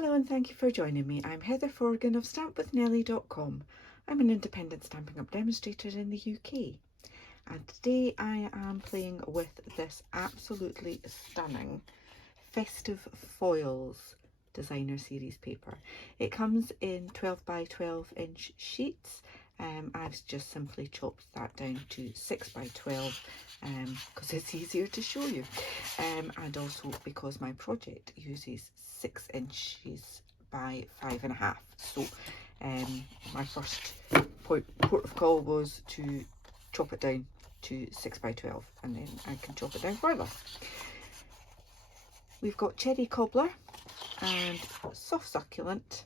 Hello and thank you for joining me. I'm Heather Forgan of stampwithnellie.com. I'm an independent Stampin' Up demonstrator in the UK. And today I am playing with this absolutely stunning Festive Foils designer series paper. It comes in 12 by 12 inch sheets. I've just simply chopped that down to 6 by 12 because it's easier to show you, and also because my project uses 6 inches by 5.5. So my first port of call was to chop it down to 6 by 12, and then I can chop it down further. We've got cherry cobbler and soft succulent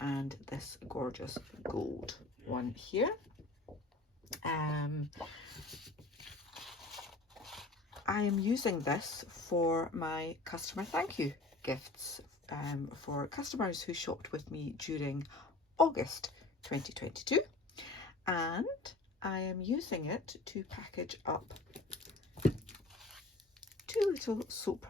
and this gorgeous gold one here. I am using this for my customer thank you gifts for customers who shopped with me during August 2022, and I am using it to package up 2 little soap.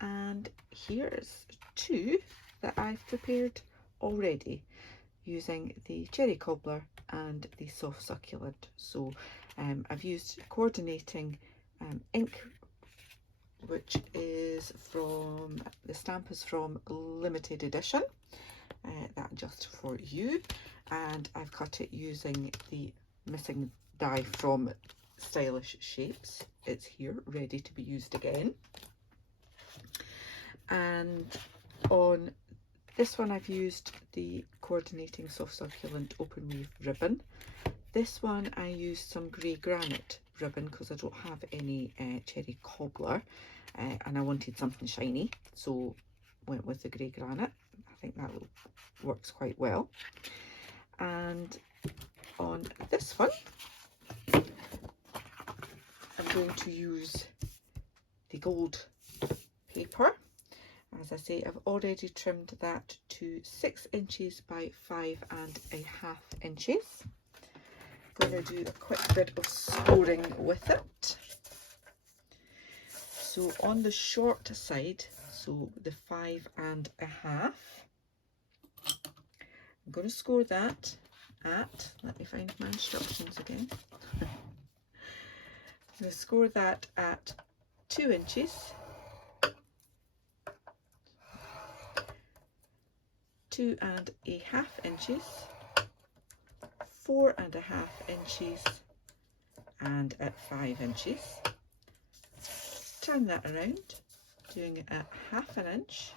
And here's 2 that I've prepared already using the cherry cobbler and the soft succulent. So I've used coordinating ink, which is from, the stamp is from limited edition, that just for you, and I've cut it using the missing die from Stylish Shapes. It's here ready to be used again. And on this one I've used the coordinating soft succulent open weave ribbon. This one I used some grey granite ribbon because I don't have any cherry cobbler, and I wanted something shiny, so went with the grey granite. I think that works quite well. And on this one I'm going to use the gold paper. As I say, I've already trimmed that to 6 inches by 5.5 inches. I'm going to do a quick bit of scoring with it. So on the short side, so the 5.5, I'm going to score that at, let me find my instructions again. I'm going to score that at 2 inches, 2.5 inches, 4.5 inches, and at 5 inches. Turn that around, doing it at 1/2 inch,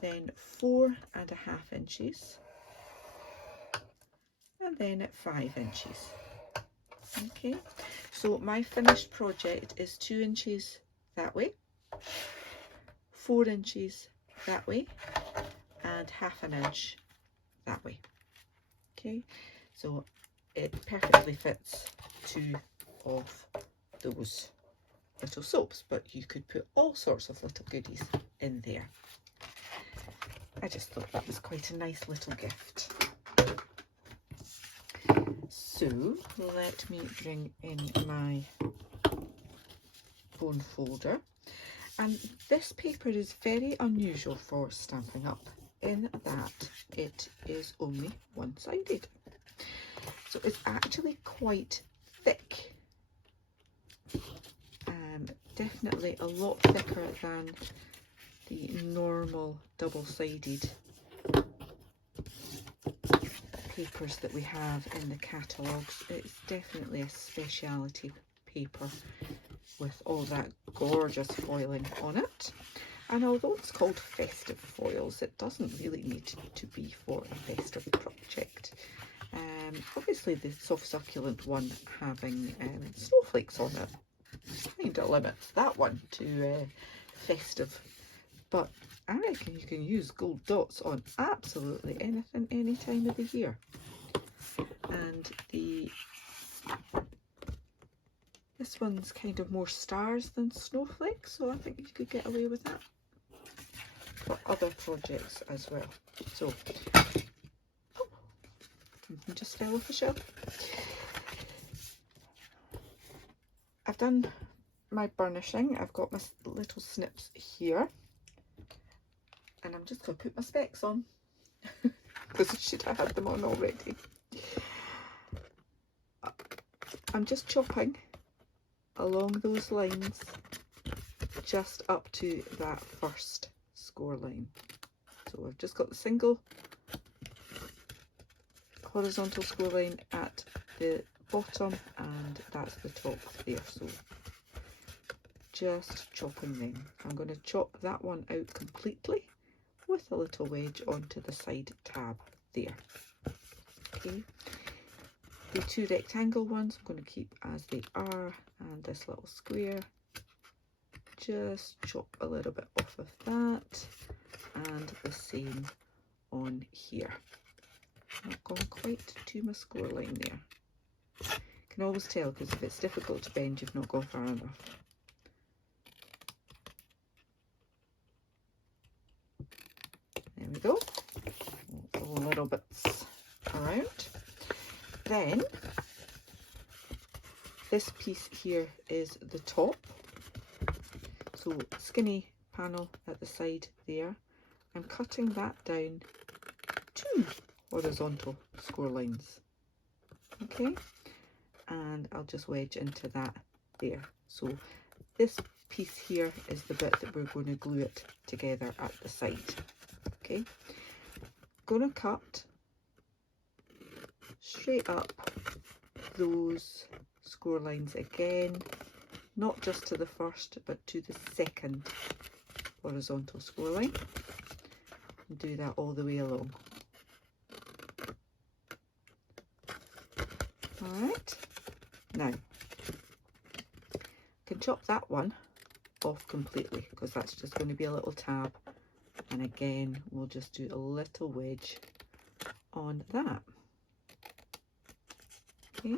then 4.5 inches, and then at 5 inches. Okay, so my finished project is 2 inches that way, 4 inches that way, and 1/2 inch that way. Okay, so it perfectly fits 2 of those little soaps, but you could put all sorts of little goodies in there. I just thought that was quite a nice little gift. So let me bring in my bone folder. And this paper is very unusual for Stampin' Up in that it is only one-sided. So it's actually quite thick. Definitely a lot thicker than the normal double-sided papers that we have in the catalogues. It's definitely a speciality paper with all that gorgeous foiling on it. And although it's called Festive Foils, it doesn't really need to be for a festive project. Obviously the soft succulent one having snowflakes on it kind of limits that one to festive, but I reckon you can use gold dots on absolutely anything, any time of the year. And this one's kind of more stars than snowflakes, so I think you could get away with that for other projects as well. So, oh, something just fell off the shelf. I've done my burnishing, I've got my little snips here, and I'm just going to put my specs on because I should have had them on already. I'm just chopping along those lines just up to that first score line. So I've just got the single horizontal score line at the bottom, and that's the top there. So just chopping them. I'm going to chop that one out completely with a little wedge onto the side tab there. Okay. The two rectangle ones I'm going to keep as they are, and this little square, just chop a little bit off of that, and the same on here. Not gone quite to my score line there. You can always tell, because if it's difficult to bend, you've not gone far enough. There we go. All little bits around. Then this piece here is the top, so skinny panel at the side there. I'm cutting that down 2 horizontal score lines, okay, and I'll just wedge into that there. So this piece here is the bit that we're going to glue it together at the side. Okay, going to cut straight up those score lines again, not just to the first but to the second horizontal score line, and do that all the way along. Alright, now I can chop that one off completely because that's just going to be a little tab, and again we'll just do a little wedge on that. Okay,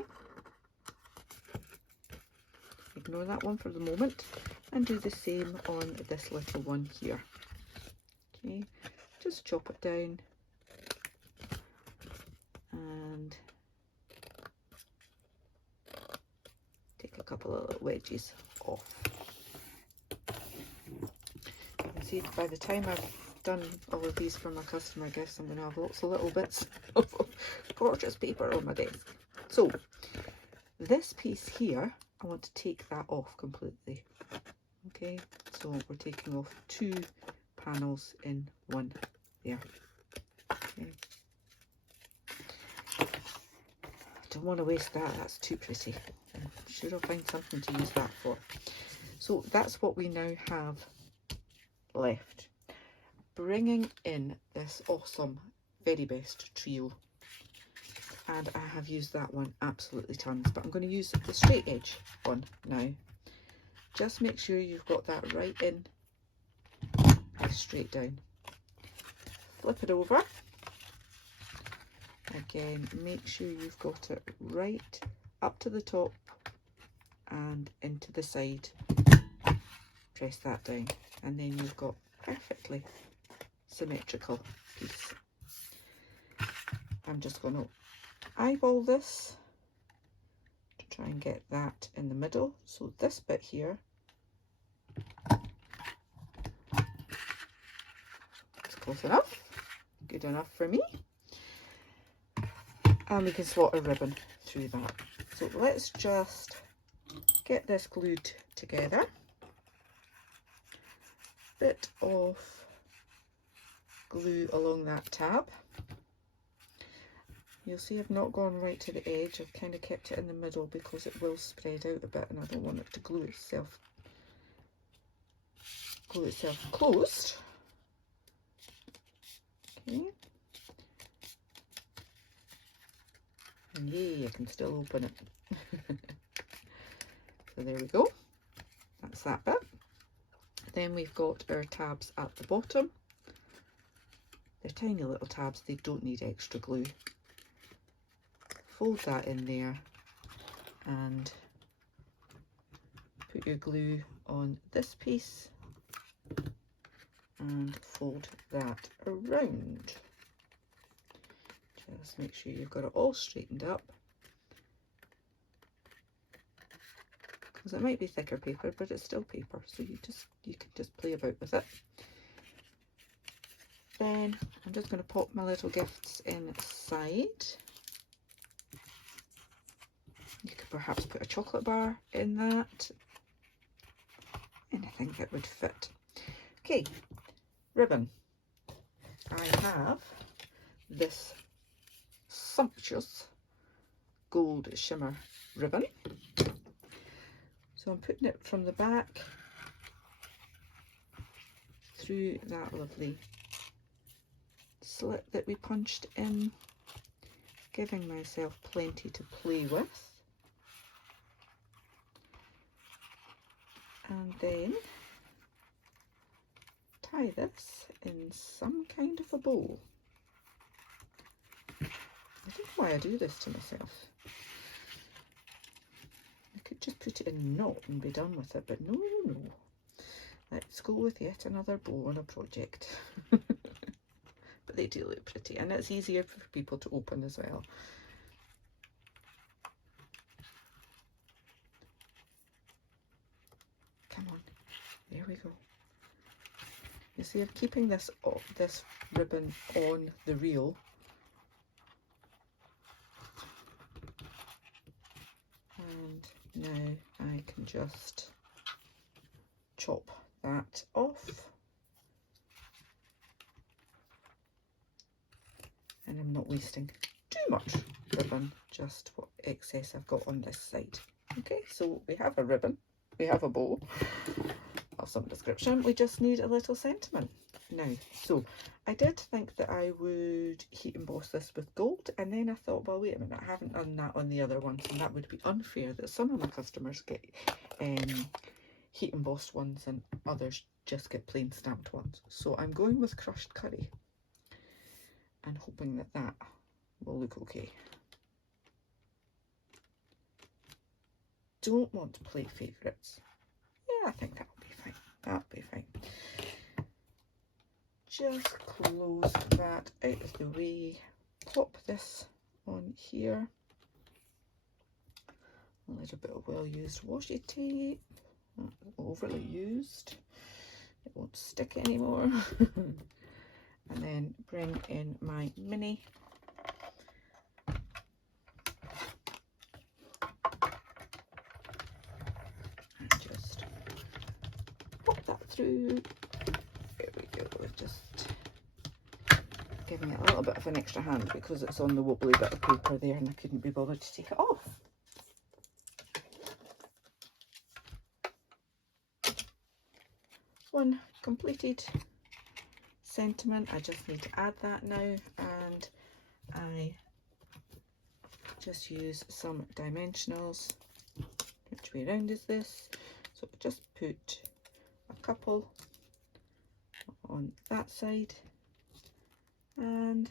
ignore that one for the moment and do the same on this little one here. Okay, just chop it down and take a couple of little wedges off. You can see by the time I've done all of these for my customer gifts, I'm going to have lots of little bits of gorgeous paper on my desk. So this piece here, I want to take that off completely. Okay, so we're taking off 2 panels in one there. Okay. Don't want to waste that, that's too pretty. I'm sure I'll find something to use that for. So that's what we now have left. Bringing in this awesome Very Best trio, and I have used that one absolutely tons, but I'm going to use the straight edge one now. Just make sure you've got that right in and straight down. Flip it over. Again, make sure you've got it right up to the top and into the side. Press that down, and then you've got perfectly symmetrical piece. I'm just going to eyeball this to try and get that in the middle. So this bit here is close enough, good enough for me, and we can slot a ribbon through that. So let's just get this glued together. Bit of glue along that tab. You'll see I've not gone right to the edge, I've kind of kept it in the middle because it will spread out a bit and I don't want it to glue itself closed. Okay. And yay, I can still open it. So there we go, that's that bit. Then we've got our tabs at the bottom. They're tiny little tabs, they don't need extra glue. Fold that in there and put your glue on this piece and fold that around. Just make sure you've got it all straightened up. because it might be thicker paper, but it's still paper, so you can just play about with it. Then I'm just going to pop my little gifts inside. You could perhaps put a chocolate bar in that. Anything that would fit. Okay, ribbon. I have this sumptuous gold shimmer ribbon. So I'm putting it from the back through that lovely slit that we punched in, giving myself plenty to play with. And then tie this in some kind of a bow. I don't know why I do this to myself. I could just put it in a knot and be done with it, but no. Let's go with yet another bow on a project. But they do look pretty, and it's easier for people to open as well. Come on, there we go. You see, I'm keeping this ribbon on the reel. And now I can just chop that off. And I'm not wasting too much ribbon, just what excess I've got on this side. Okay, so we have a ribbon, we have a bow of some description, we just need a little sentiment now. So I did think that I would heat emboss this with gold, and then I thought, well, wait a minute, I haven't done that on the other ones, and that would be unfair that some of my customers get heat embossed ones and others just get plain stamped ones. So I'm going with crushed curry and hoping that that will look okay. Don't want to play favourites. Yeah, I think that'll be fine. That'll be fine. Just close that out of the way. Pop this on here. A little bit of well-used washi tape. Not overly used. It won't stick anymore. And then bring in my mini. And just pop that through. There we go. Just giving it a little bit of an extra hand because it's on the wobbly bit of paper there and I couldn't be bothered to take it off. One completed sentiment. I just need to add that now, and I just use some dimensionals. Which way round is this? So just put a couple on that side and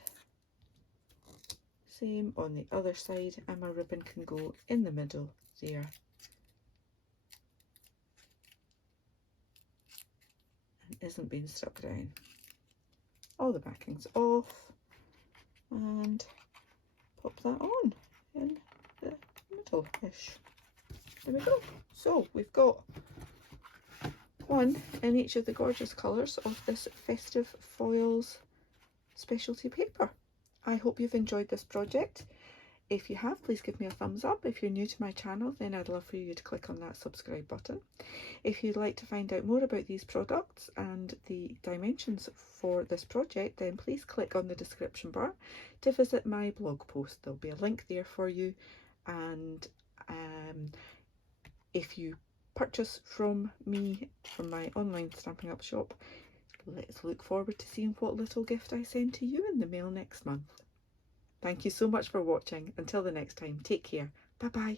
same on the other side, and my ribbon can go in the middle there. And isn't being stuck down. All the backing's off, and pop that on in the middle-ish. There we go. So we've got one in each of the gorgeous colours of this Festive Foils specialty paper. I hope you've enjoyed this project. If you have, please give me a thumbs up. If you're new to my channel, then I'd love for you to click on that subscribe button. If you'd like to find out more about these products and the dimensions for this project, then please click on the description bar to visit my blog post. There'll be a link there for you, and if you purchase from me, from my online Stampin' Up shop, let's look forward to seeing what little gift I send to you in the mail next month. Thank you so much for watching. Until the next time, take care. Bye bye.